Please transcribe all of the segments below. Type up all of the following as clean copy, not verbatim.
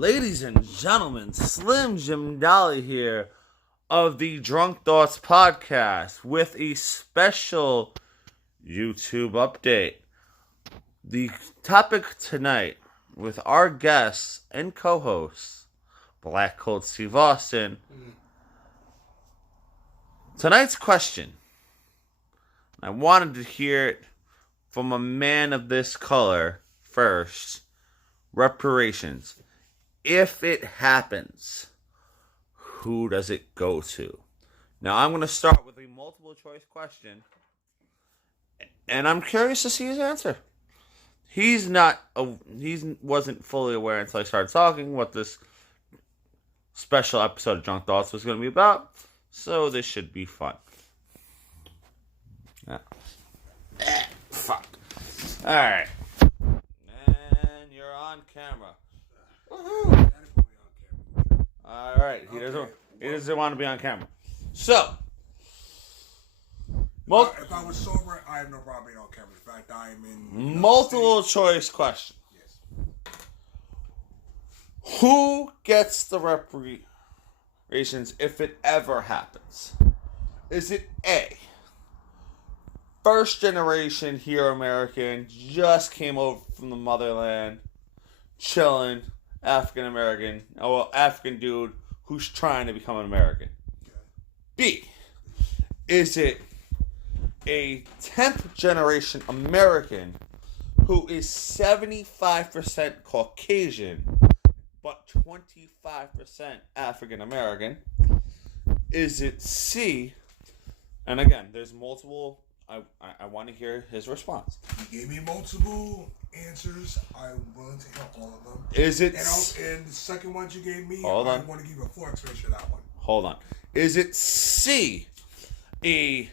Ladies and gentlemen, Slim Jim Dolly here of the Drunk Thoughts podcast with a special YouTube update. The topic tonight with our guests and co-hosts, Blk Cold Steve Austin. Tonight's question, I wanted to hear it from a man of this color first. Reparations. If it happens, who does it go to? Now, I'm going to start with a multiple choice question, and I'm curious to see his answer. He wasn't fully aware until I started talking what this special episode of Drunk Thoughts was going to be about, so this should be fun. Fuck. Alright. And you're on camera. Woohoo! Alright, he doesn't want to be on camera. So, if I was sober, I have no problem being on camera. In fact, I am in multiple choice question. Yes. Who gets the reparations if it ever happens? Is it A, first generation here American, just came over from the motherland, chilling, African dude who's trying to become an American? B, is it a 10th generation American who is 75% Caucasian but 25% African American? Is it C, and again, there's multiple, I want to hear his response. He gave me multiple answers. I'm willing to hear all of them. Is it... And the second one you gave me, Hold on. I want to give you a full explanation of that one. Hold on. Is it C, a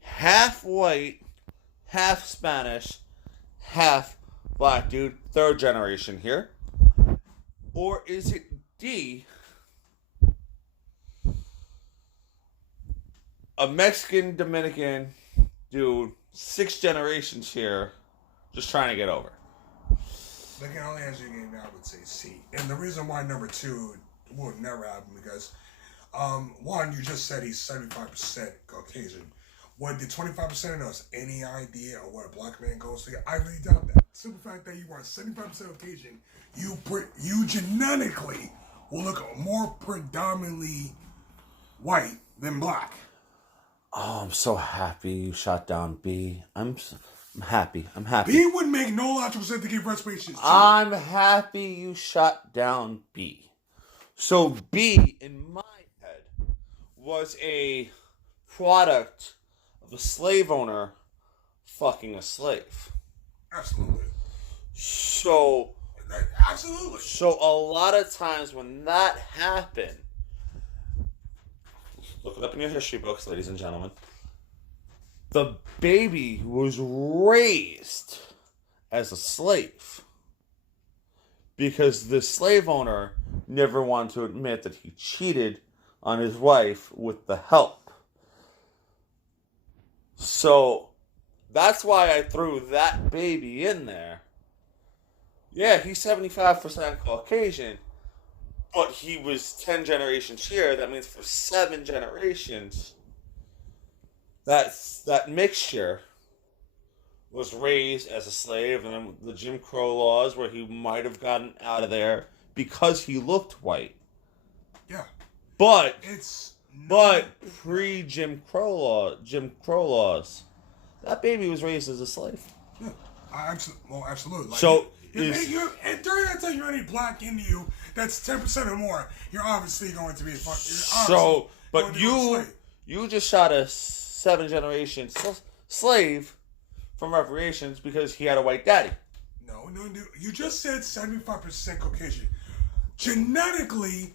half white, half Spanish, half black dude, third generation here? Or is it D, a Mexican Dominican dude, 6 generations here, just trying to get over? They can only answer you again. I would say C. And the reason why number 2 will never happen because, one, you just said he's 75% Caucasian. What the 25% of us any idea of what a black man goes through? I really doubt that. Simple fact that you are 75% Caucasian, you genetically will look more predominantly white than black. Oh, I'm so happy you shot down B. I'm happy. I'm happy. B would make no logical sense to give reparations. I'm happy you shot down B. So B, in my head, was a product of a slave owner fucking a slave. Absolutely. So... Absolutely. So a lot of times when that happened... Look it up in your history books, ladies and gentlemen. The baby was raised as a slave because the slave owner never wanted to admit that he cheated on his wife with the help. So that's why I threw that baby in there. Yeah, he's 75% Caucasian. But he was 10 generations here. That means for 7 generations, that mixture was raised as a slave. And then the Jim Crow laws where he might have gotten out of there because he looked white. Yeah. But pre-Jim Crow laws, that baby was raised as a slave. Yeah. Absolutely. Like, So... and during that time, you're any black into you that's 10% or more, you're obviously going to be you just shot a 7-generation slave from reparations because he had a white daddy. No, you just said 75% Caucasian. Genetically,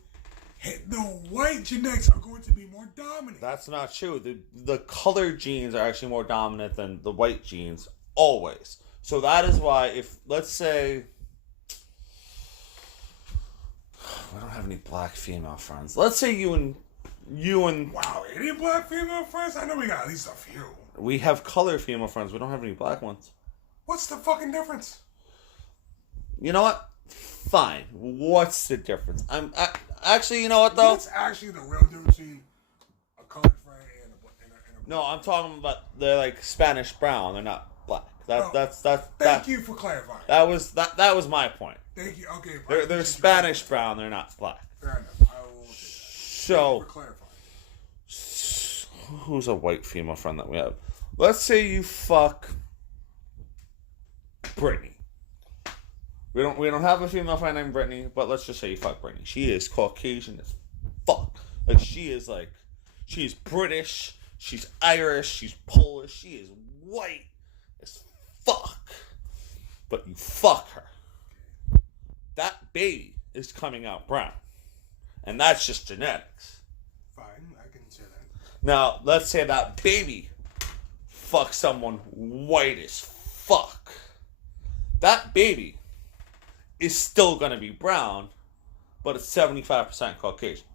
the white genetics are going to be more dominant. That's not true. The colored genes are actually more dominant than the white genes, always. So that is why, if, let's say, I don't have any black female friends. Let's say you and... Wow, any black female friends? I know we got at least a few. We have colored female friends. We don't have any black ones. What's the fucking difference? You know what? fine. What's the difference? Actually, you know what though? That's actually the real difference between a colored friend and a No, I'm talking about they're like Spanish brown. They're not black. That's Thank you for clarifying. That was my point. Thank you. Okay. They're Spanish brown. They're not black. Fair enough. I will take that. So, thank you for clarifying. who's a white female friend that we have? Let's say you fuck Brittany. We don't have a female friend named Brittany, but let's just say you fuck Brittany. She is Caucasian as fuck. Like she's British, she's Irish, she's Polish, she is white as fuck. But you fuck her. That baby is coming out brown. And that's just genetics. Fine, I can say that. Now, let's say that baby fucks someone white as fuck. That baby is still going to be brown, but it's 75% Caucasian.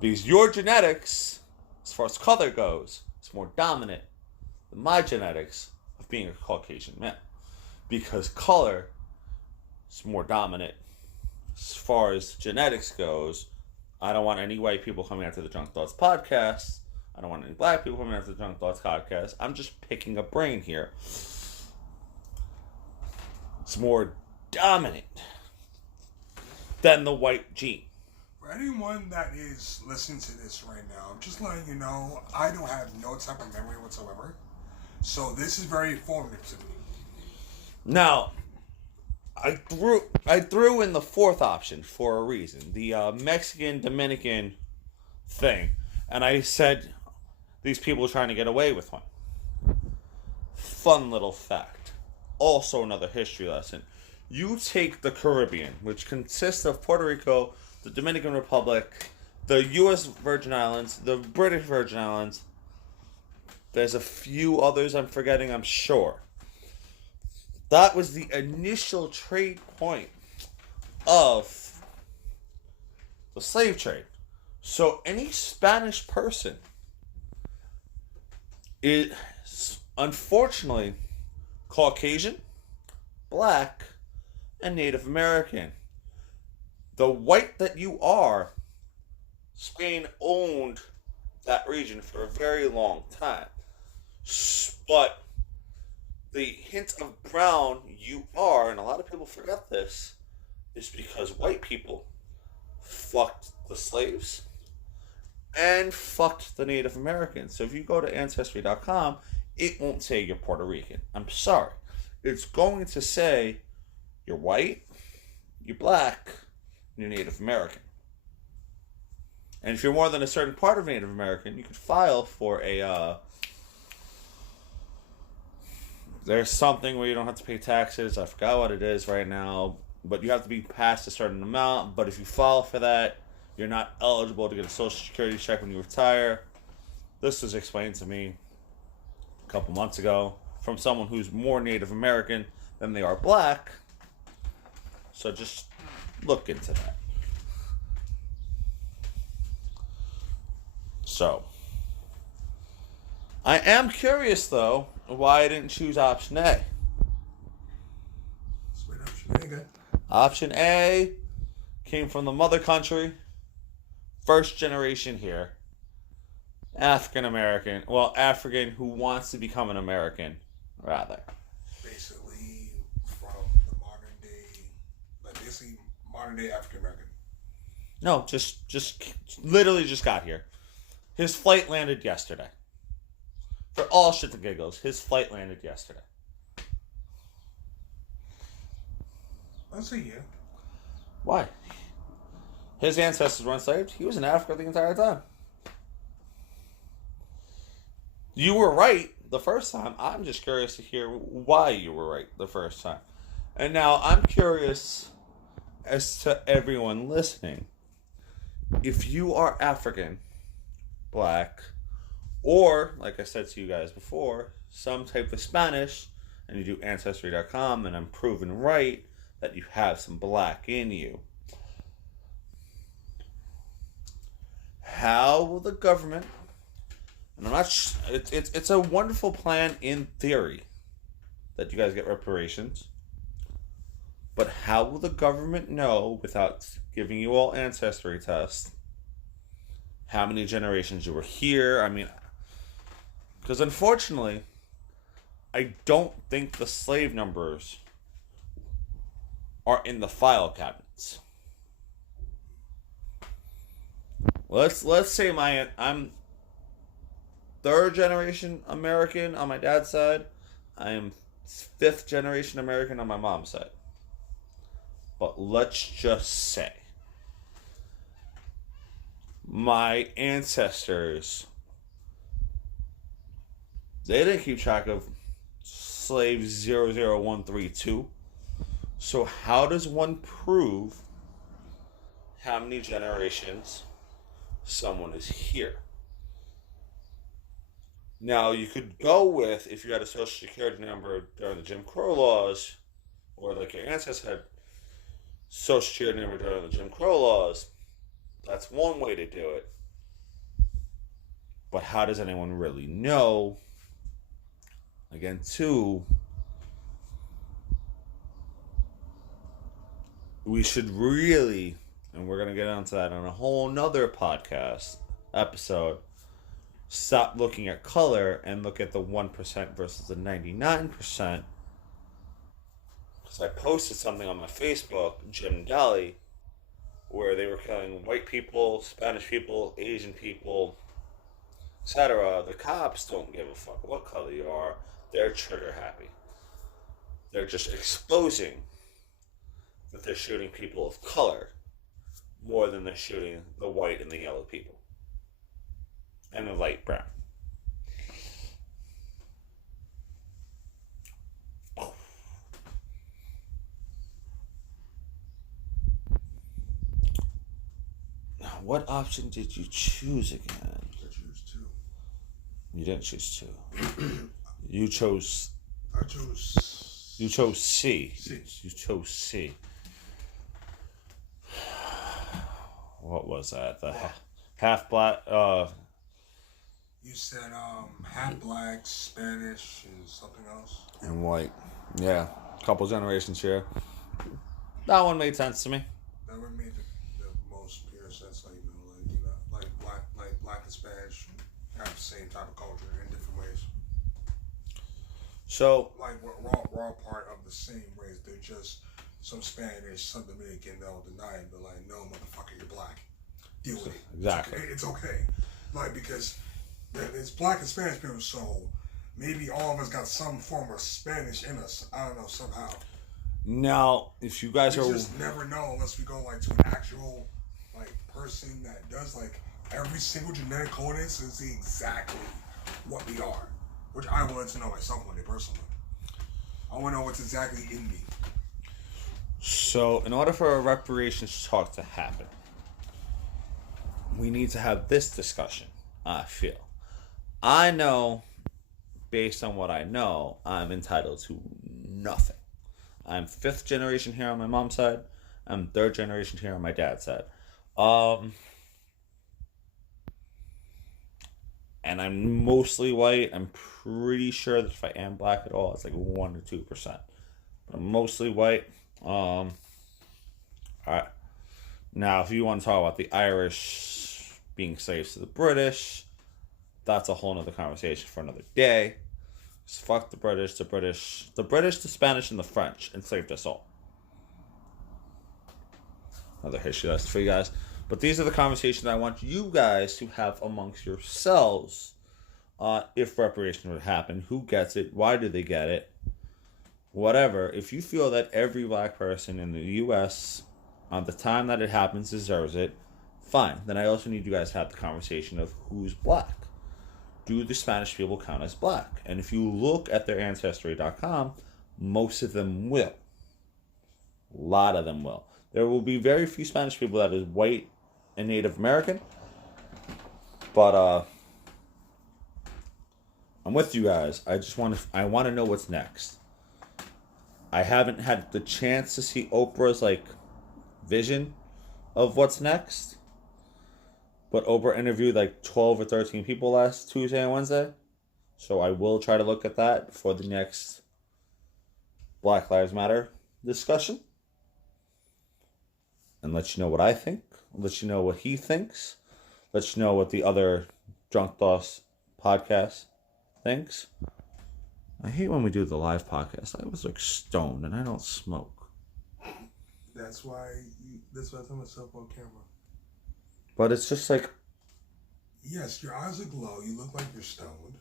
Because your genetics, as far as color goes, is more dominant than my genetics of being a Caucasian man. Because color is more dominant as far as genetics goes. I don't want any white people coming after the Drunk Thoughts podcast. I don't want any black people coming after the Drunk Thoughts podcast. I'm just picking a brain here. It's more dominant than the white gene. For anyone that is listening to this right now, I'm just letting you know I don't have no type of memory whatsoever. So this is very informative to me. Now, I threw in the fourth option for a reason. The Mexican Dominican thing. And I said these people are trying to get away with one. Fun little fact. Also another history lesson. You take the Caribbean, which consists of Puerto Rico, the Dominican Republic, the U.S. Virgin Islands, the British Virgin Islands. There's a few others I'm forgetting, I'm sure. That was the initial trade point of the slave trade. So any Spanish person is unfortunately Caucasian, black, and Native American. The white that you are, Spain owned that region for a very long time. But the hint of brown you are, and a lot of people forget this, is because white people fucked the slaves and fucked the Native Americans. So if you go to Ancestry.com, it won't say you're Puerto Rican. I'm sorry. It's going to say you're white, you're black, and you're Native American. And if you're more than a certain part of Native American, you could file for a... there's something where you don't have to pay taxes. I forgot what it is right now. But you have to be past a certain amount. But if you file for that, you're not eligible to get a Social Security check when you retire. This was explained to me a couple months ago from someone who's more Native American than they are black. So just look into that. So, I am curious though why I didn't choose option A. Sweet option A, good. Option A came from the mother country, first generation here, African American, well, African who wants to become an American, rather. Basically, from the modern day, like basically modern day African American. No, just literally just got here. His flight landed yesterday. For all shit and giggles, his flight landed yesterday. Let's see, yeah. Why? His ancestors were enslaved. He was in Africa the entire time. You were right the first time. I'm just curious to hear why you were right the first time. And now I'm curious as to everyone listening. If you are African, black, or, like I said to you guys before, some type of Spanish, and you do Ancestry.com, and I'm proven right that you have some black in you. How will the government, and I'm not, it's a wonderful plan in theory, that you guys get reparations. how will the government know without giving you all ancestry tests how many generations you were here? I mean, because unfortunately, I don't think the slave numbers are in the file cabinets. Let's say I'm third generation American on my dad's side. I am fifth generation American on my mom's side. But let's just say my ancestors, they didn't keep track of slave 00132. So how does one prove how many generations someone is here? Now, you could go with, if you had a social security number during the Jim Crow laws, or like your ancestors had social security number during the Jim Crow laws, that's one way to do it. But how does anyone really know? Again, two, we should really, and we're going to get onto that on a whole nother podcast episode, stop looking at color and look at the 1% versus the 99%. Because I posted something on my Facebook, Jim and Dolly, where they were killing white people, Spanish people, Asian people, etc. The cops don't give a fuck what color you are. They're trigger happy. They're just exposing that they're shooting people of color more than they're shooting the white and the yellow people. And the light brown. Now, what option did you choose again? I choose 2. You didn't choose 2. You chose. I chose. You chose C. C. You chose C. What was that? The half black. You said half black, Spanish, and something else. And white. Yeah, a couple generations here. That one made sense to me. That would make the most pure sense. Like black and Spanish have the same type of culture in different ways. So, like we're all part of the same race. They're just some Spanish, some Dominican. They'll deny it, but like, no, motherfucker, you're black. Deal with it. Exactly. It's okay. Like, because it's black and Spanish people, so maybe all of us got some form of Spanish in us. I don't know, somehow. Now, if you guys we are... just never know unless we go like to an actual like person that does like every single genetic code is exactly what we are. Which I wanted to know myself one day personally. I want to know what's exactly in me. So, in order for a reparations talk to happen, we need to have this discussion, I feel. I know, based on what I know, I'm entitled to nothing. I'm 5th generation here on my mom's side. I'm 3rd generation here on my dad's side. And I'm mostly white. I'm pretty sure that if I am black at all, it's like 1 or 2%. But I'm mostly white. Alright. Now, if you want to talk about the Irish being slaves to the British, that's a whole nother conversation for another day. Just fuck the British, the Spanish, and the French enslaved us all. Another history lesson for you guys. But these are the conversations I want you guys to have amongst yourselves. If reparation would happen, who gets it? Why do they get it? Whatever. If you feel that every black person in the U.S. on the time that it happens deserves it, fine. Then I also need you guys to have the conversation of who's black. Do the Spanish people count as black? And if you look at their Ancestry.com, most of them will. A lot of them will. There will be very few Spanish people that is white and Native American. But I'm with you guys. I want to know what's next. I haven't had the chance to see Oprah's vision of what's next. But Oprah interviewed 12 or 13 people last Tuesday and Wednesday. So I will try to look at that for the next Black Lives Matter discussion. and let you know what I think. Let you know what he thinks. Let you know what the other Drunk Thoughts podcast thinks. I hate when we do the live podcast. I was like stoned and I don't smoke. That's why I tell myself on camera. But it's just like, yes, your eyes look low. You look like you're stoned.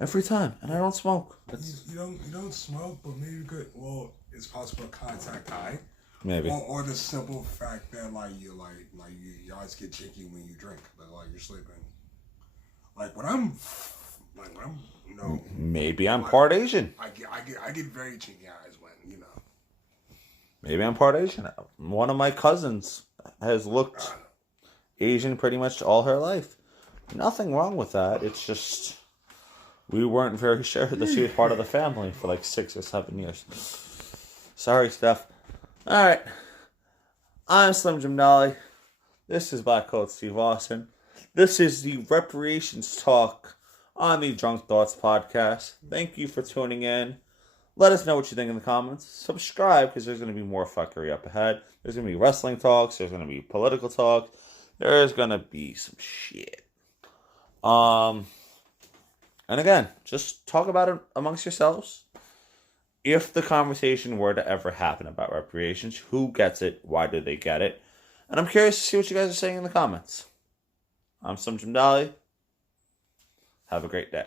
Every time, and I don't smoke. You don't smoke, but maybe you could. Well, it's possible contact high. Maybe. Or the simple fact that your eyes get chinky when you drink, but like you're sleeping. Maybe I'm part Asian. I get very chinky eyes when, you know. Maybe I'm part Asian. One of my cousins has looked Asian pretty much all her life. Nothing wrong with that. It's just we weren't very sure that she was part of the family for like 6 or 7 years. Sorry, Steph. Alright. I'm Slim Jim Dolly. This is Blk Cold Steve Austin. This is the reparations talk on the Drunk Thoughts podcast. Thank you for tuning in. Let us know what you think in the comments. Subscribe, because there's going to be more fuckery up ahead. There's going to be wrestling talks. There's going to be political talk. There's going to be some shit. And again, just talk about it amongst yourselves. If the conversation were to ever happen about reparations, who gets it? Why do they get it? And I'm curious to see what you guys are saying in the comments. I'm Slim Jim Dolly. Have a great day.